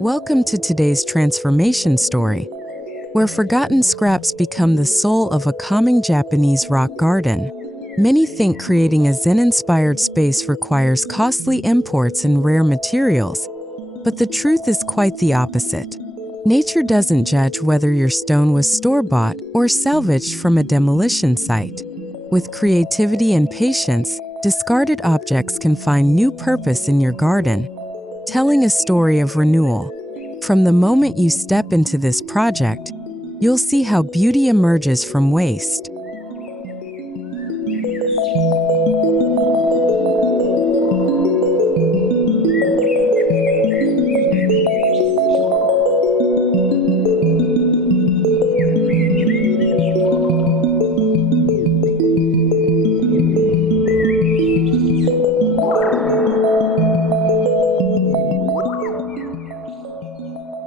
Welcome to today's transformation story, where forgotten scraps become the soul of a calming Japanese rock garden. Many think creating a Zen-inspired space requires costly imports and rare materials, but the truth is quite the opposite. Nature doesn't judge whether your stone was store-bought or salvaged from a demolition site. With creativity and patience, discarded objects can find new purpose in your garden, telling a story of renewal. From the moment you step into this project, you'll see how beauty emerges from waste.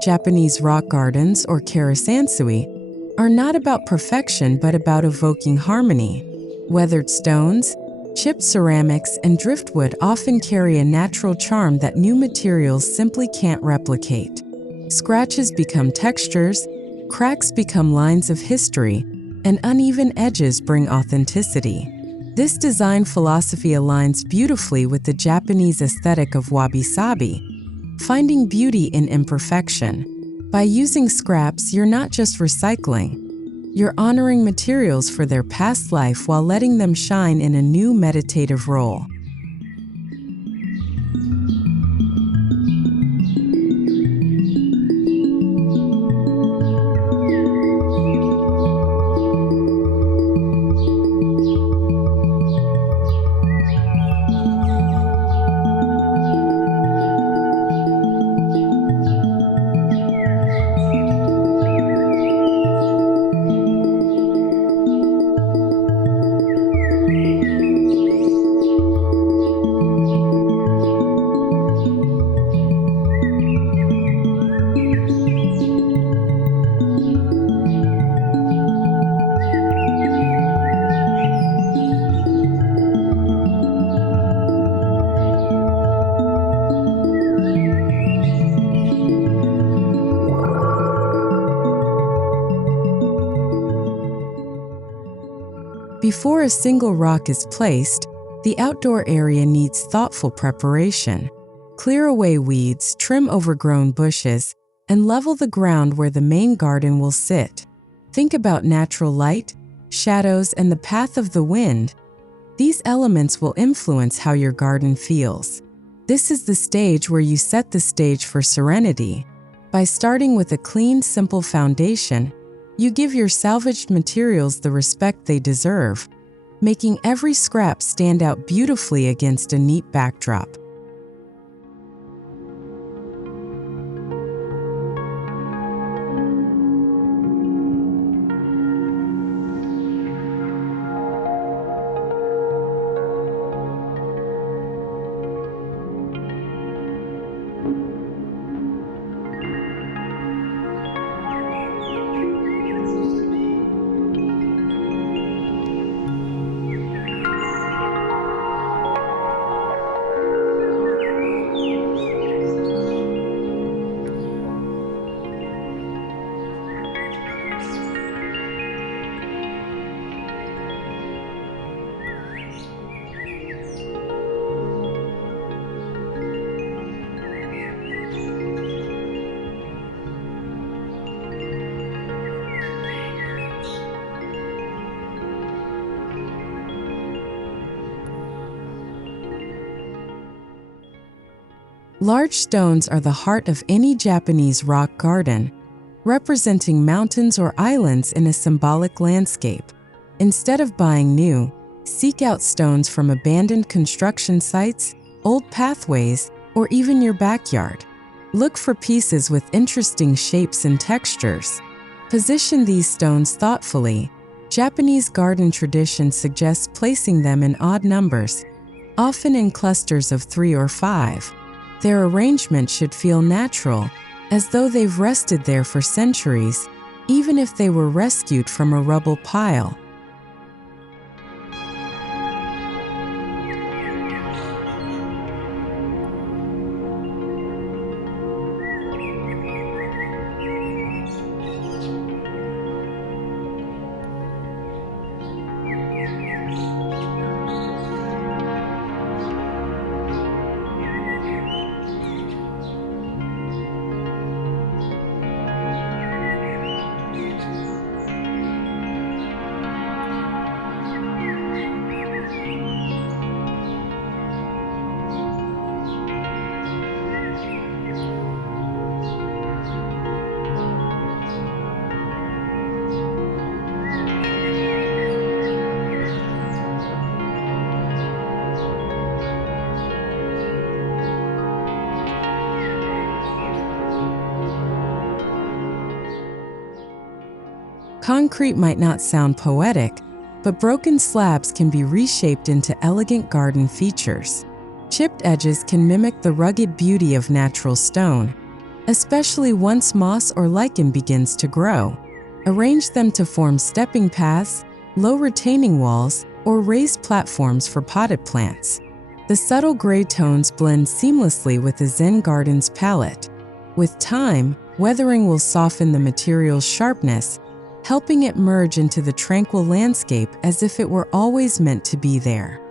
Japanese rock gardens, or karasansui, are not about perfection but about evoking harmony. Weathered stones, chipped ceramics, and driftwood often carry a natural charm that new materials simply can't replicate. Scratches become textures, cracks become lines of history, and uneven edges bring authenticity. This design philosophy aligns beautifully with the Japanese aesthetic of wabi-sabi, finding beauty in imperfection. By using scraps, you're not just recycling. You're honoring materials for their past life while letting them shine in a new meditative role. Before a single rock is placed, the outdoor area needs thoughtful preparation. Clear away weeds, trim overgrown bushes, and level the ground where the main garden will sit. Think about natural light, shadows, and the path of the wind. These elements will influence how your garden feels. This is the stage where you set the stage for serenity. By starting with a clean, simple foundation, you give your salvaged materials the respect they deserve, making every scrap stand out beautifully against a neat backdrop. Large stones are the heart of any Japanese rock garden, representing mountains or islands in a symbolic landscape. Instead of buying new, seek out stones from abandoned construction sites, old pathways, or even your backyard. Look for pieces with interesting shapes and textures. Position these stones thoughtfully, Japanese garden tradition suggests placing them in odd numbers, often in clusters of 3 or 5. Their arrangement should feel natural, as though they've rested there for centuries, even if they were rescued from a rubble pile. Concrete might not sound poetic, but broken slabs can be reshaped into elegant garden features. Chipped edges can mimic the rugged beauty of natural stone, especially once moss or lichen begins to grow. Arrange them to form stepping paths, low retaining walls, or raised platforms for potted plants. The subtle gray tones blend seamlessly with the Zen garden's palette. With time, weathering will soften the material's sharpness, helping it merge into the tranquil landscape as if it were always meant to be there.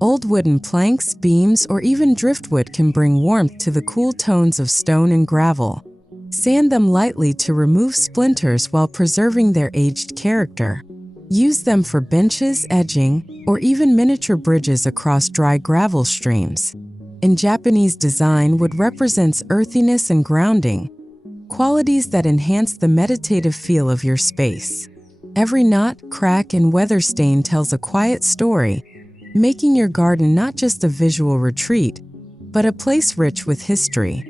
Old wooden planks, beams, or even driftwood can bring warmth to the cool tones of stone and gravel. Sand them lightly to remove splinters while preserving their aged character. Use them for benches, edging, or even miniature bridges across dry gravel streams. In Japanese design, wood represents earthiness and grounding, qualities that enhance the meditative feel of your space. Every knot, crack, and weather stain tells a quiet story, making your garden not just a visual retreat, but a place rich with history.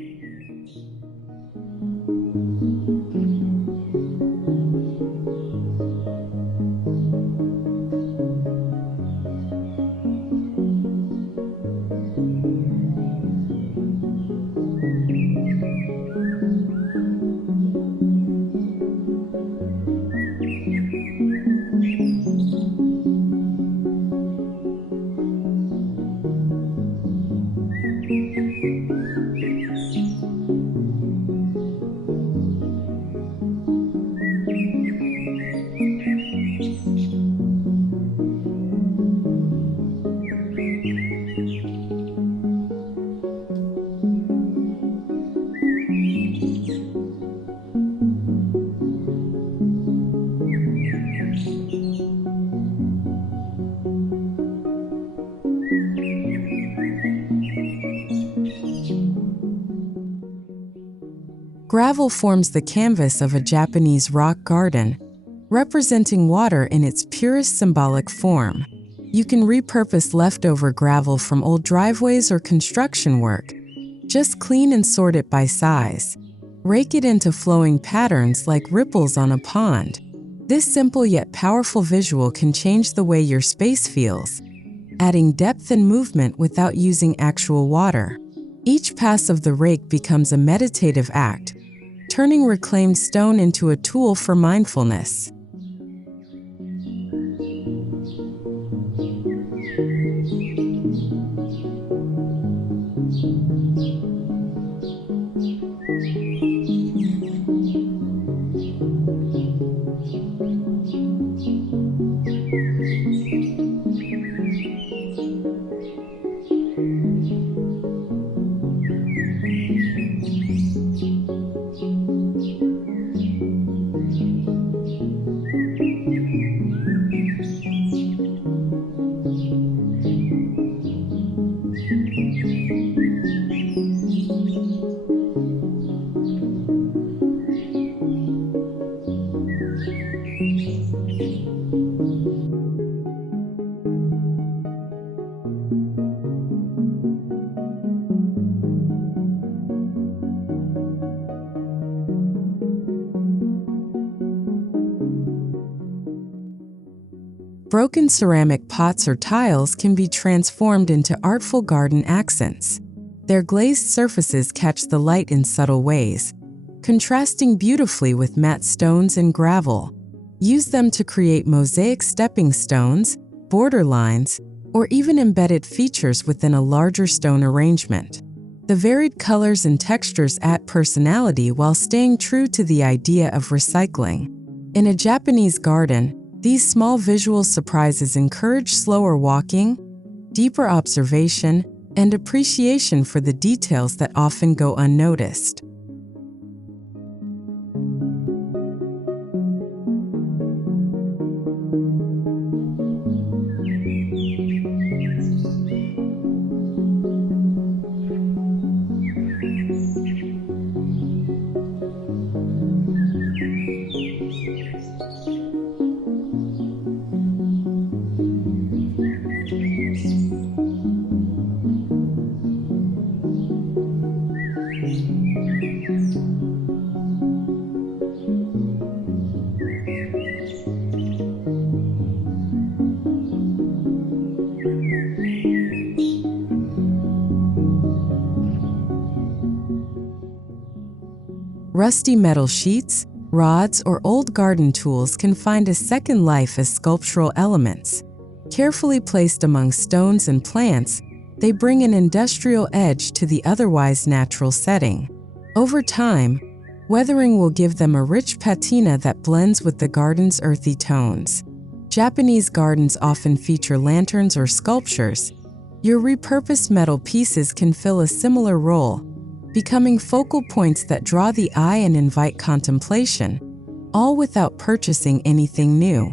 Gravel forms the canvas of a Japanese rock garden, representing water in its purest symbolic form. You can repurpose leftover gravel from old driveways or construction work. Just clean and sort it by size. Rake it into flowing patterns like ripples on a pond. This simple yet powerful visual can change the way your space feels, adding depth and movement without using actual water. Each pass of the rake becomes a meditative act, turning reclaimed stone into a tool for mindfulness. Broken ceramic pots or tiles can be transformed into artful garden accents. Their glazed surfaces catch the light in subtle ways, contrasting beautifully with matte stones and gravel. Use them to create mosaic stepping stones, border lines, or even embedded features within a larger stone arrangement. The varied colors and textures add personality while staying true to the idea of recycling. In a Japanese garden, these small visual surprises encourage slower walking, deeper observation, and appreciation for the details that often go unnoticed. Rusty metal sheets, rods, or old garden tools can find a second life as sculptural elements. Carefully placed among stones and plants, they bring an industrial edge to the otherwise natural setting. Over time, weathering will give them a rich patina that blends with the garden's earthy tones. Japanese gardens often feature lanterns or sculptures. Your repurposed metal pieces can fill a similar role, becoming focal points that draw the eye and invite contemplation, all without purchasing anything new.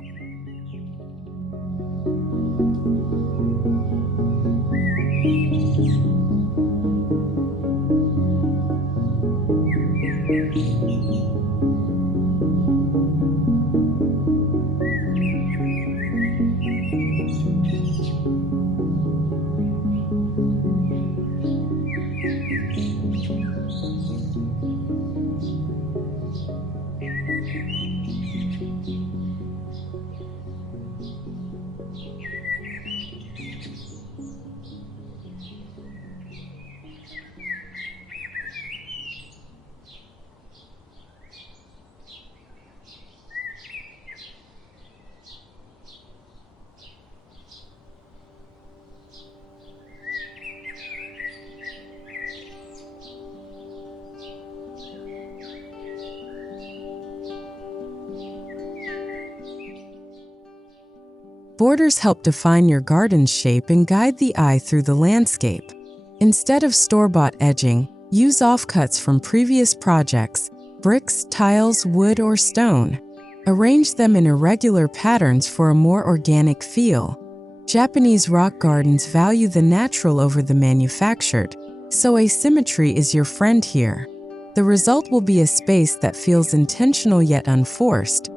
Borders help define your garden's shape and guide the eye through the landscape. Instead of store-bought edging, use offcuts from previous projects, bricks, tiles, wood, or stone. Arrange them in irregular patterns for a more organic feel. Japanese rock gardens value the natural over the manufactured, so asymmetry is your friend here. The result will be a space that feels intentional yet unforced,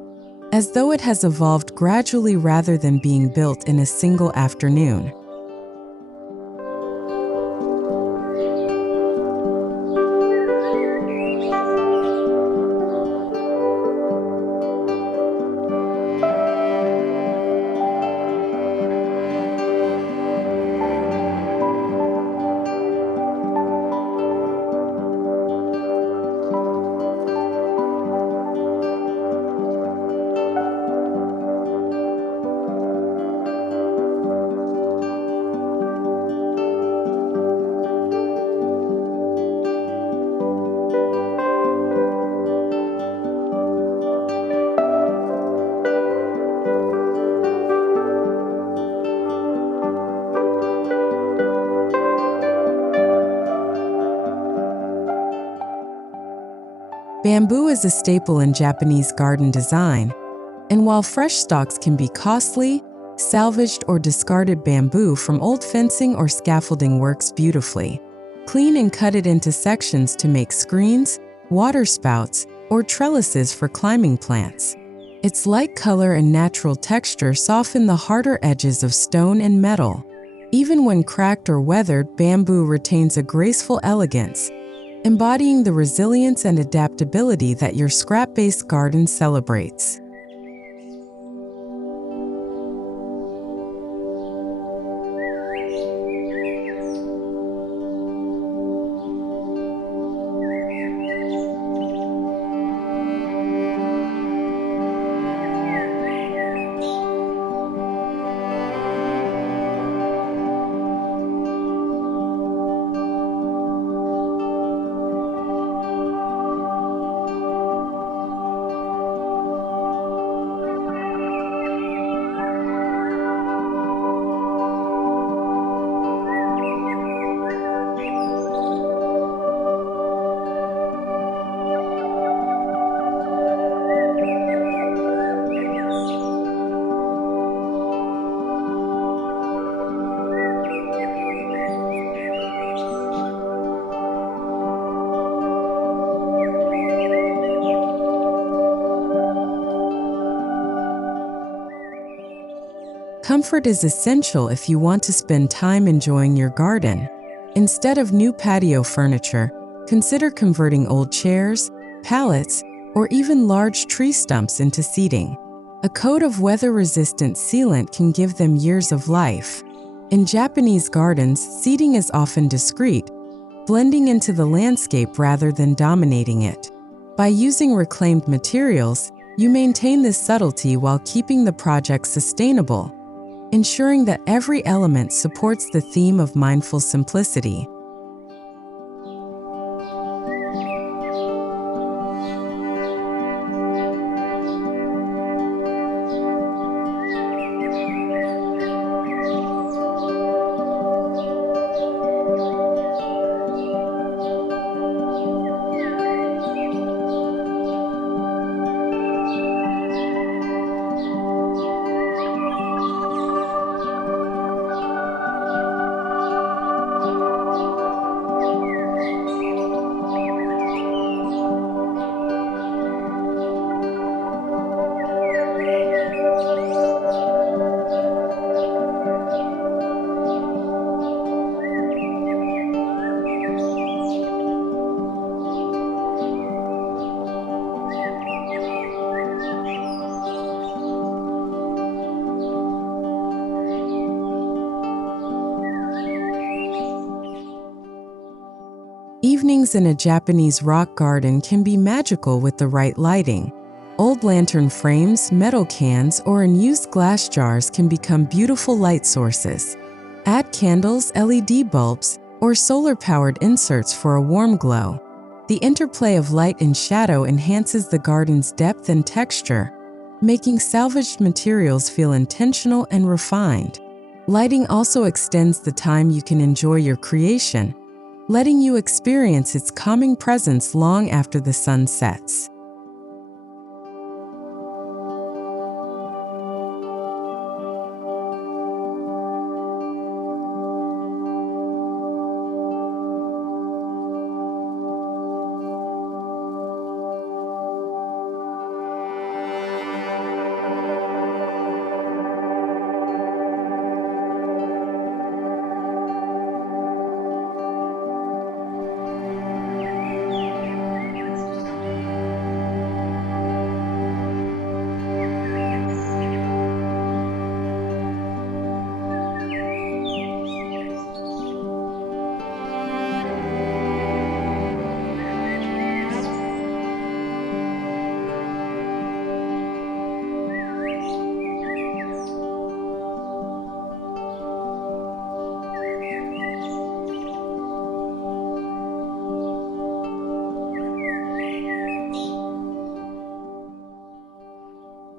as though it has evolved gradually rather than being built in a single afternoon. Bamboo is a staple in Japanese garden design, and while fresh stalks can be costly, salvaged or discarded bamboo from old fencing or scaffolding works beautifully. Clean and cut it into sections to make screens, water spouts, or trellises for climbing plants. Its light color and natural texture soften the harder edges of stone and metal. Even when cracked or weathered, bamboo retains a graceful elegance, embodying the resilience and adaptability that your scrap-based garden celebrates. Comfort is essential if you want to spend time enjoying your garden. Instead of new patio furniture, consider converting old chairs, pallets, or even large tree stumps into seating. A coat of weather-resistant sealant can give them years of life. In Japanese gardens, seating is often discreet, blending into the landscape rather than dominating it. By using reclaimed materials, you maintain this subtlety while keeping the project sustainable, ensuring that every element supports the theme of mindful simplicity. Evenings in a Japanese rock garden can be magical with the right lighting. Old lantern frames, metal cans, or unused glass jars can become beautiful light sources. Add candles, LED bulbs, or solar-powered inserts for a warm glow. The interplay of light and shadow enhances the garden's depth and texture, making salvaged materials feel intentional and refined. Lighting also extends the time you can enjoy your creation, letting you experience its calming presence long after the sun sets.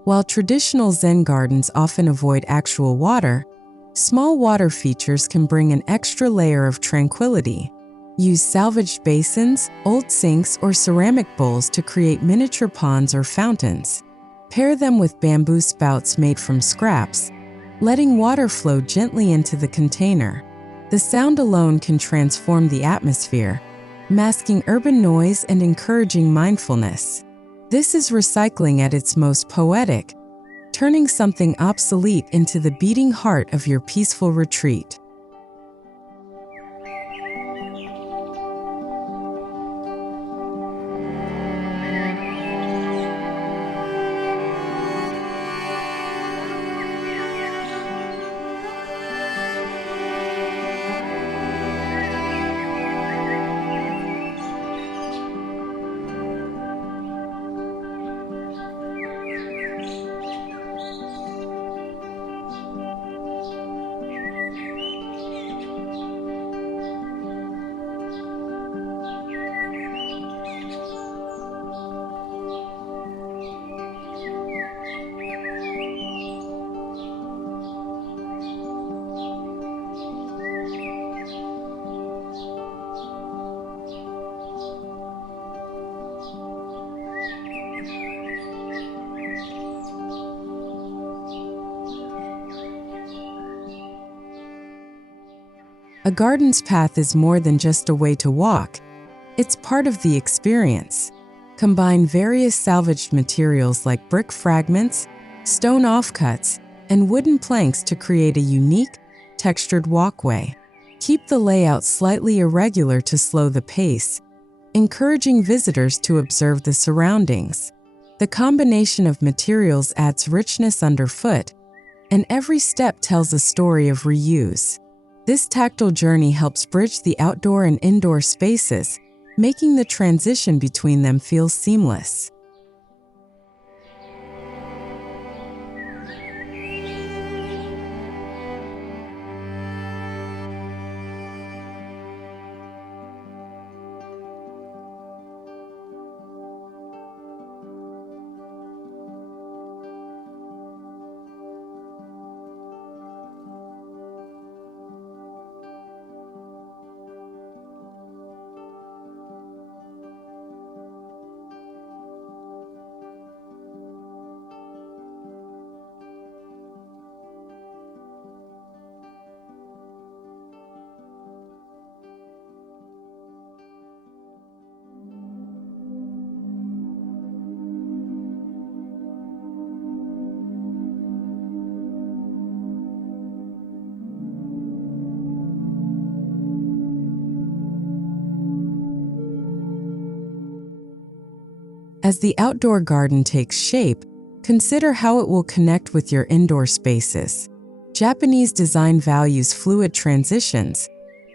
While traditional Zen gardens often avoid actual water, small water features can bring an extra layer of tranquility. Use salvaged basins, old sinks, or ceramic bowls to create miniature ponds or fountains. Pair them with bamboo spouts made from scraps, letting water flow gently into the container. The sound alone can transform the atmosphere, masking urban noise and encouraging mindfulness. This is recycling at its most poetic, turning something obsolete into the beating heart of your peaceful retreat. A garden's path is more than just a way to walk. It's part of the experience. Combine various salvaged materials like brick fragments, stone offcuts, and wooden planks to create a unique, textured walkway. Keep the layout slightly irregular to slow the pace, encouraging visitors to observe the surroundings. The combination of materials adds richness underfoot, and every step tells a story of reuse. This tactile journey helps bridge the outdoor and indoor spaces, making the transition between them feel seamless. As the outdoor garden takes shape, consider how it will connect with your indoor spaces. Japanese design values fluid transitions,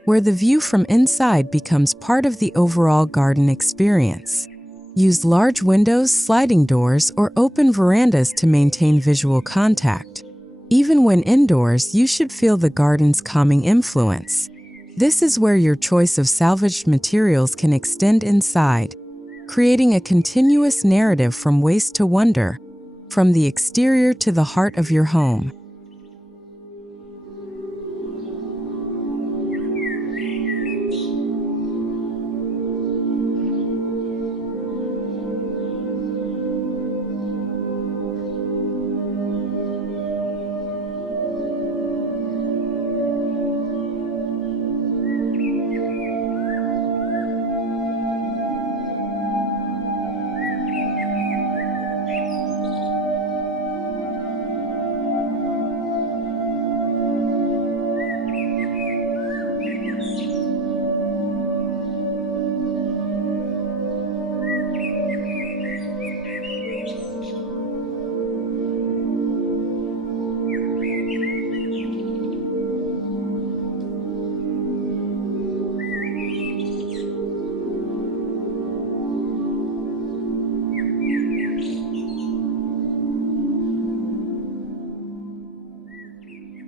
where the view from inside becomes part of the overall garden experience. Use large windows, sliding doors, or open verandas to maintain visual contact. Even when indoors, you should feel the garden's calming influence. This is where your choice of salvaged materials can extend inside, creating a continuous narrative from waste to wonder, from the exterior to the heart of your home.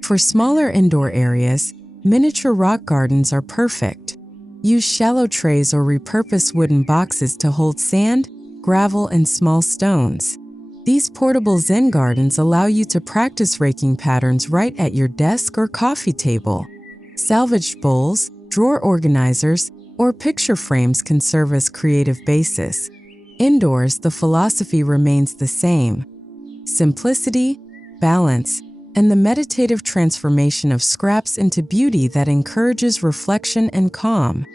For smaller indoor areas, miniature rock gardens are perfect. Use shallow trays or repurpose wooden boxes to hold sand, gravel, and small stones. These portable Zen gardens allow you to practice raking patterns right at your desk or coffee table. Salvaged bowls, drawer organizers, or picture frames can serve as creative bases. Indoors, the philosophy remains the same: simplicity, balance, and the meditative transformation of scraps into beauty that encourages reflection and calm.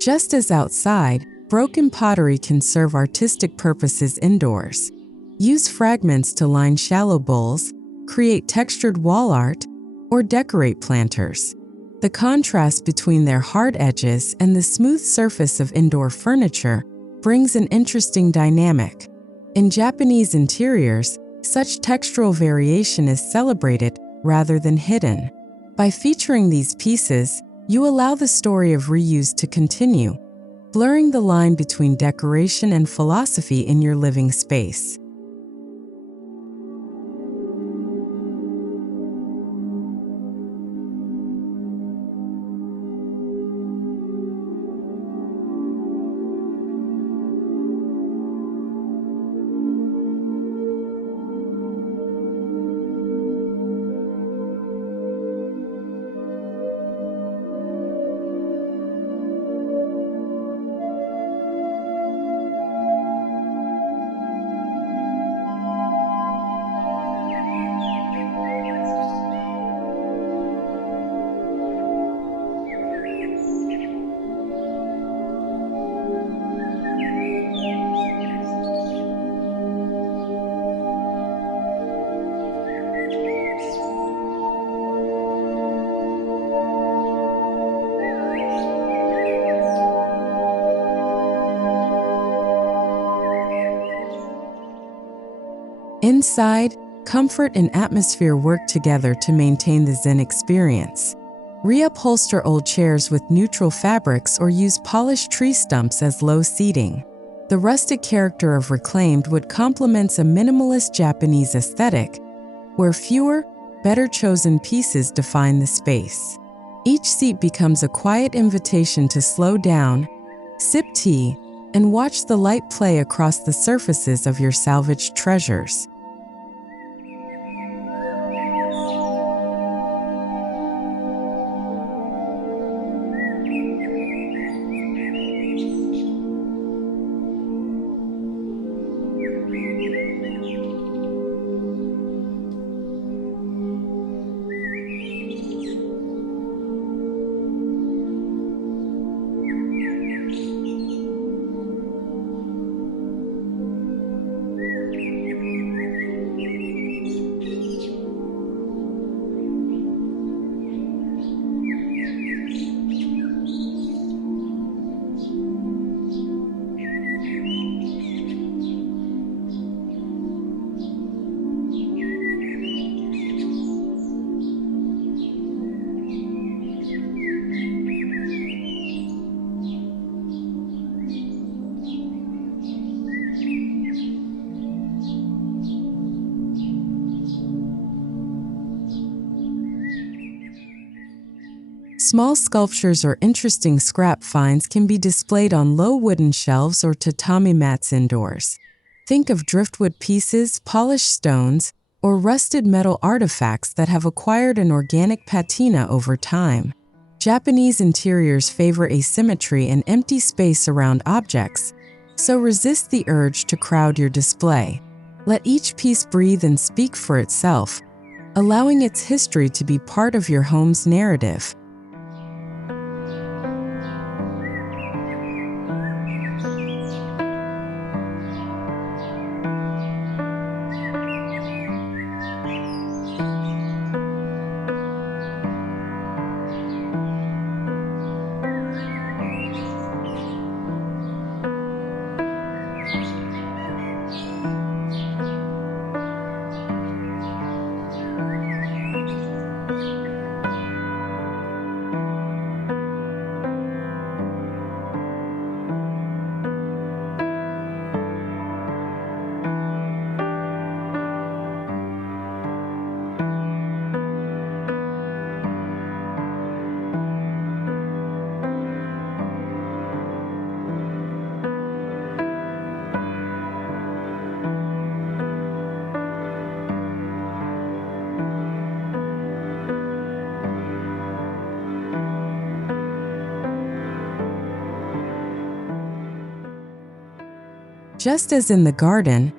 Just as outside, broken pottery can serve artistic purposes indoors. Use fragments to line shallow bowls, create textured wall art, or decorate planters. The contrast between their hard edges and the smooth surface of indoor furniture brings an interesting dynamic. In Japanese interiors, such textural variation is celebrated rather than hidden. By featuring these pieces, you allow the story of reuse to continue, blurring the line between decoration and philosophy in your living space. Inside, comfort and atmosphere work together to maintain the Zen experience. Reupholster old chairs with neutral fabrics or use polished tree stumps as low seating. The rustic character of Reclaimed wood complements a minimalist Japanese aesthetic, where fewer, better chosen pieces define the space. Each seat becomes a quiet invitation to slow down, sip tea, and watch the light play across the surfaces of your salvaged treasures. Small sculptures or interesting scrap finds can be displayed on low wooden shelves or tatami mats indoors. Think of driftwood pieces, polished stones, or rusted metal artifacts that have acquired an organic patina over time. Japanese interiors favor asymmetry and empty space around objects, so resist the urge to crowd your display. Let each piece breathe and speak for itself, allowing its history to be part of your home's narrative. Just as in the garden,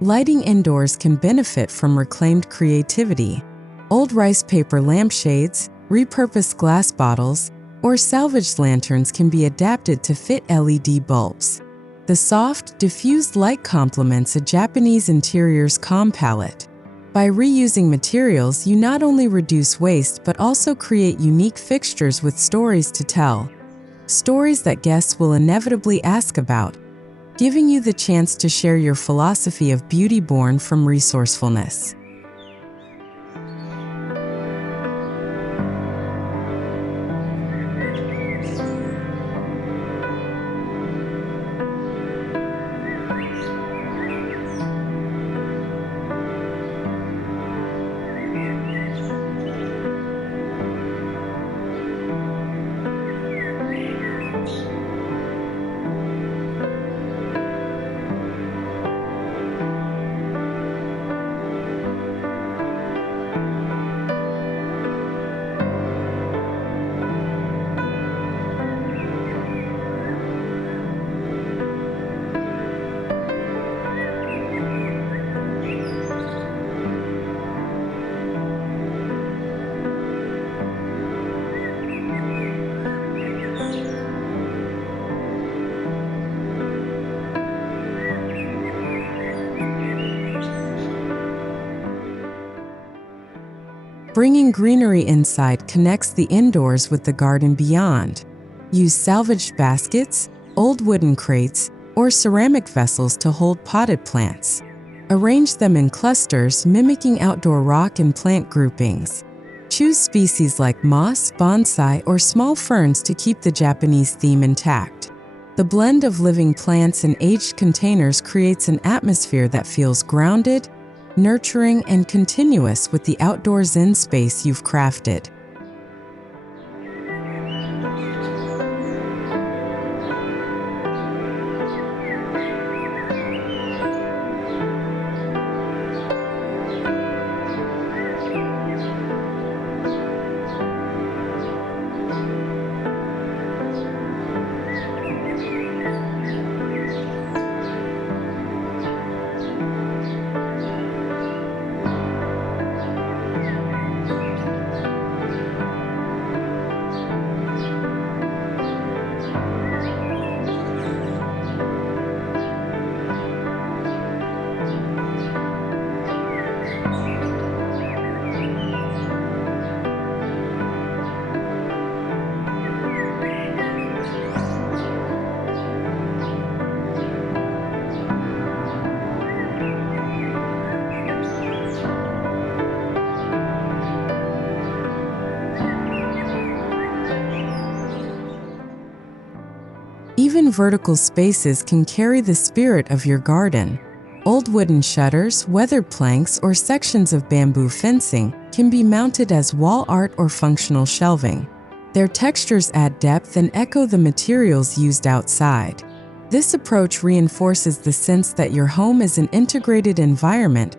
lighting indoors can benefit from reclaimed creativity. Old rice paper lampshades, repurposed glass bottles, or salvaged lanterns can be adapted to fit LED bulbs. The soft, diffused light complements a Japanese interior's calm palette. By reusing materials, you not only reduce waste but also create unique fixtures with stories to tell. Stories that guests will inevitably ask about, giving you the chance to share your philosophy of beauty born from resourcefulness. Bringing greenery inside connects the indoors with the garden beyond. Use salvaged baskets, old wooden crates, or ceramic vessels to hold potted plants. Arrange them in clusters, mimicking outdoor rock and plant groupings. Choose species like moss, bonsai, or small ferns to keep the Japanese theme intact. The blend of living plants and aged containers creates an atmosphere that feels grounded, nurturing, and continuous with the outdoor Zen space you've crafted. Even vertical spaces can carry the spirit of your garden. Old wooden shutters, weathered planks, or sections of bamboo fencing can be mounted as wall art or functional shelving. Their textures add depth and echo the materials used outside. This approach reinforces the sense that your home is an integrated environment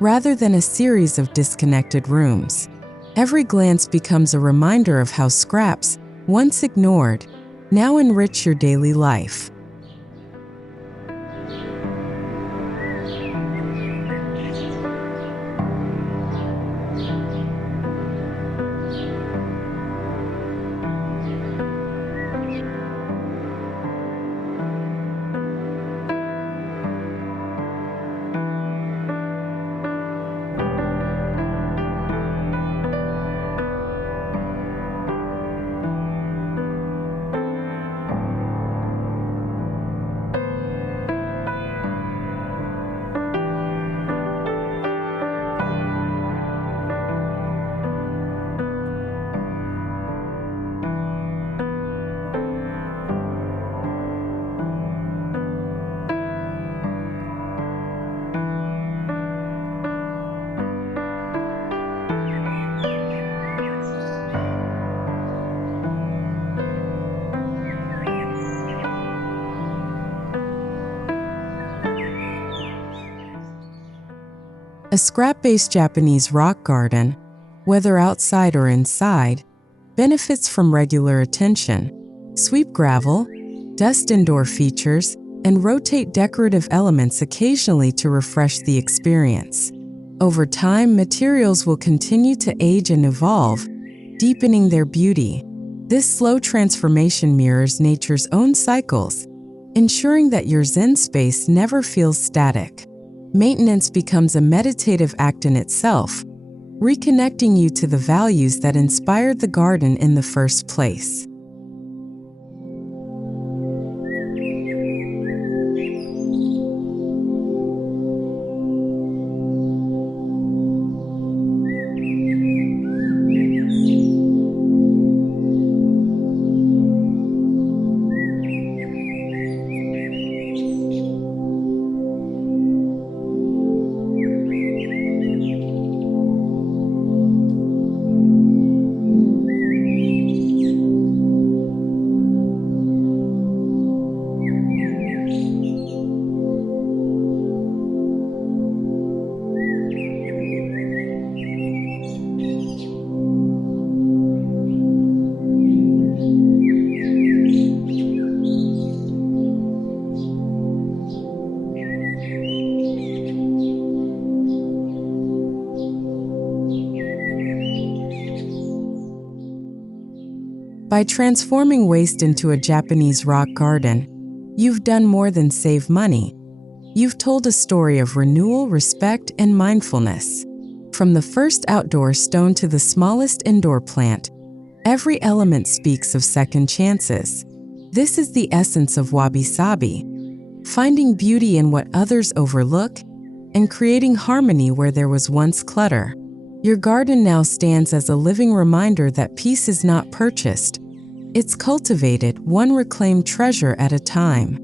rather than a series of disconnected rooms. Every glance becomes a reminder of how scraps, once ignored, now enrich your daily life. A scrap-based Japanese rock garden, whether outside or inside, benefits from regular attention. Sweep gravel, dust indoor features, and rotate decorative elements occasionally to refresh the experience. Over time, materials will continue to age and evolve, deepening their beauty. This slow transformation mirrors nature's own cycles, ensuring that your Zen space never feels static. Maintenance becomes a meditative act in itself, reconnecting you to the values that inspired the garden in the first place. By transforming waste into a Japanese rock garden, you've done more than save money. You've told a story of renewal, respect, and mindfulness. From the first outdoor stone to the smallest indoor plant, every element speaks of second chances. This is the essence of wabi-sabi, finding beauty in what others overlook and creating harmony where there was once clutter. Your garden now stands as a living reminder that peace is not purchased. It's cultivated, one reclaimed treasure at a time.